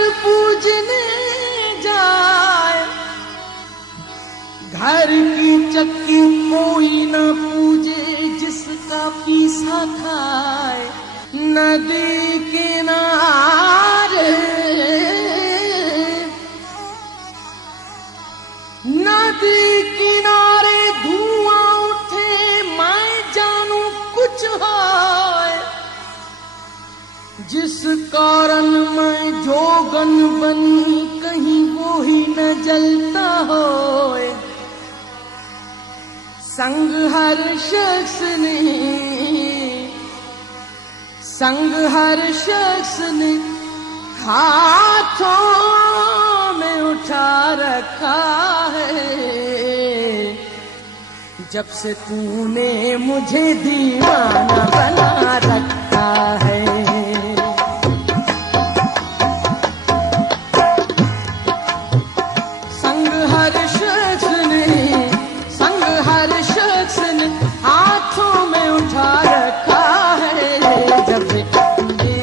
घर पूजने जाए, घर की चक्की कोई न पूजे जिसका पीसा खाए। नदी किनारे, नदी किनारे धुआं उठे, मैं जानू कुछ है जिस कारण मैं जोगन बनी, कहीं वो ही न जलता होए। संग हर शख्स ने, संग हर शख्स ने हाथों में उठा रखा है। जब से तूने मुझे दीवाना बना रखा है। संग हर शख्स ने, संग हर शख्स ने हाथों में उठा रखा है। जब से तूने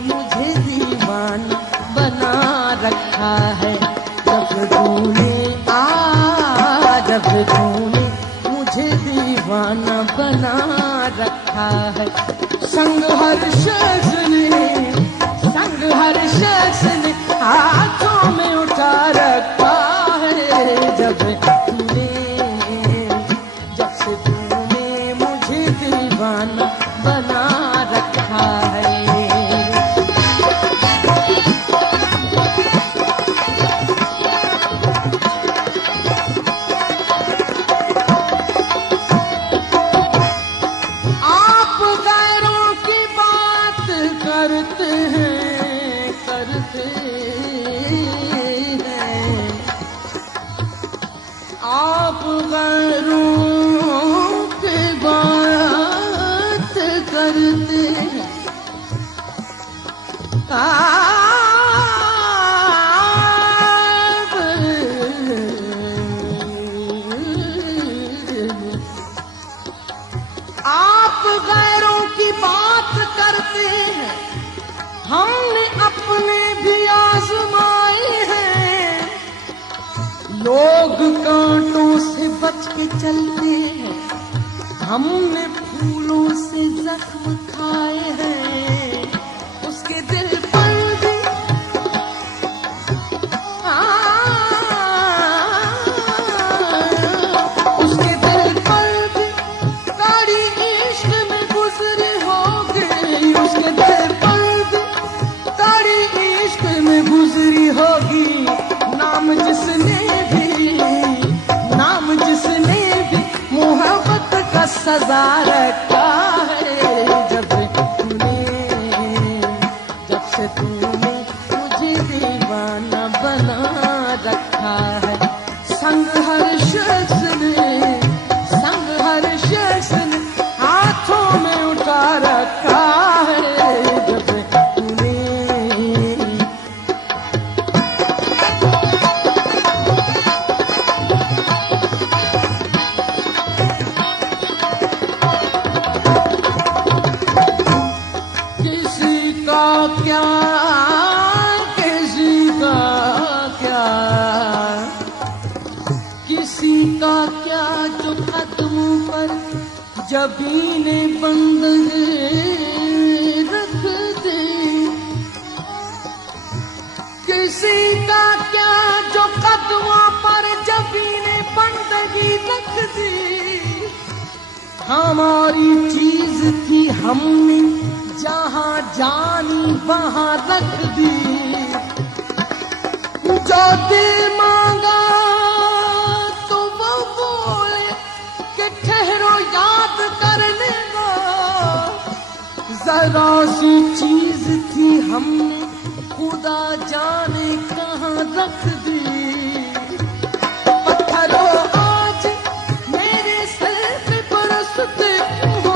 मुझे दीवाना बना रखा है। जब तूने मुझे दीवाना बना रखा है। संग हर शख्स ने, संग हर शख्स ने हाथों में उठा रखा है। जब से तूने मुझे दीवाना बना रखा है। आप गैरों की बात करते हैं, आप गैरों की बात करते हैं। हमने अपने भी आजमाए हैं। लोग कांटों से बच के चलते हैं, हमने फूलों से जख्म खाए हैं। उसके दिल पर भी उसके दिल पर भी गाड़ी इश्क में गुजरी होगी। उसके दिल पर भी गाड़ी इश्क में गुजरी होगी। नाम जिसने मोहब्बत का सजा रखा है। जब से तूने मुझे दीवाना बना रखा है। संग हर शख्स ने, संग हर शख्स ने हाथों में उठा रखा है। क्या किसी का क्या, किसी का क्या जो कदमों पर जबीने बंद रख दे। किसी का क्या जो कदमों पर जबीने बंदगी रख दे। हमारी चीज थी हमने जहां जानी वहां रख दी। जो दिल मांगा तो वो बोले कि ठहरो याद कर लेगा। जरा सी चीज थी हमने खुदा जाने कहां रख दी। पत्थरों आज मेरे सर पे बरसते हो।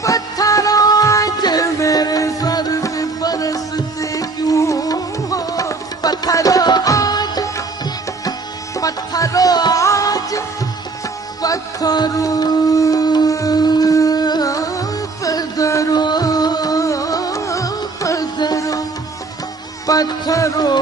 पत्थरों आज मेरे सर पे बरसते क्यों हो। पत्थरों आज, पत्थरों आज, पत्थरों पत्थरों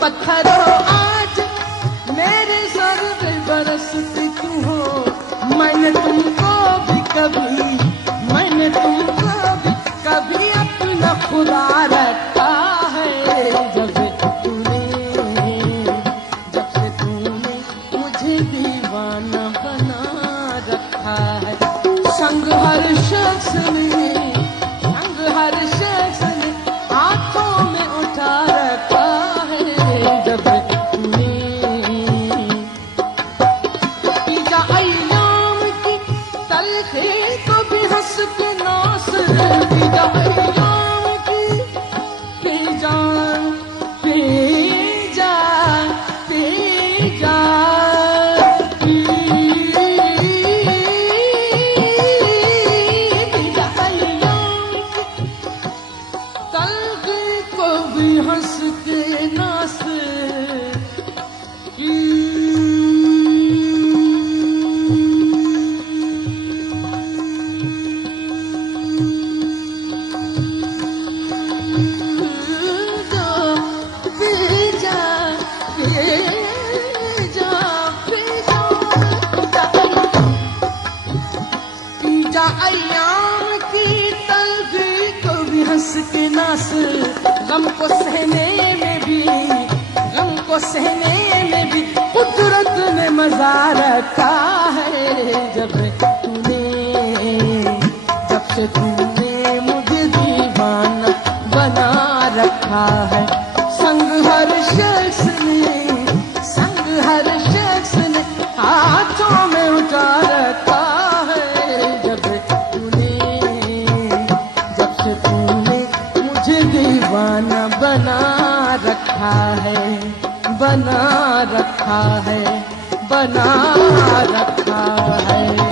पत्थरों आज मेरे सर पे बरसती क्यों हो। मैंने तुमको भी कभी अपना खुदा रखा है। जब से तूने मुझे दीवाना बना रखा है। संग हर शख्स ने हाथों में उठा रखा है। जब तूने पीजा अय्याम की तलखे को भी हंस के नास, पीजा अय्याम की पीजा हंस के नास अय्याम की तलखी को भी हंस के नास। गम को सहने में भी कुदरत ने मजा रखा है। जब से तूने मुझे दीवाना बना रखा है। संग हर शख्स ने हाथों में उठा रखा है। जब से तूने मुझे दीवाना बना रखा है, बना रखा है।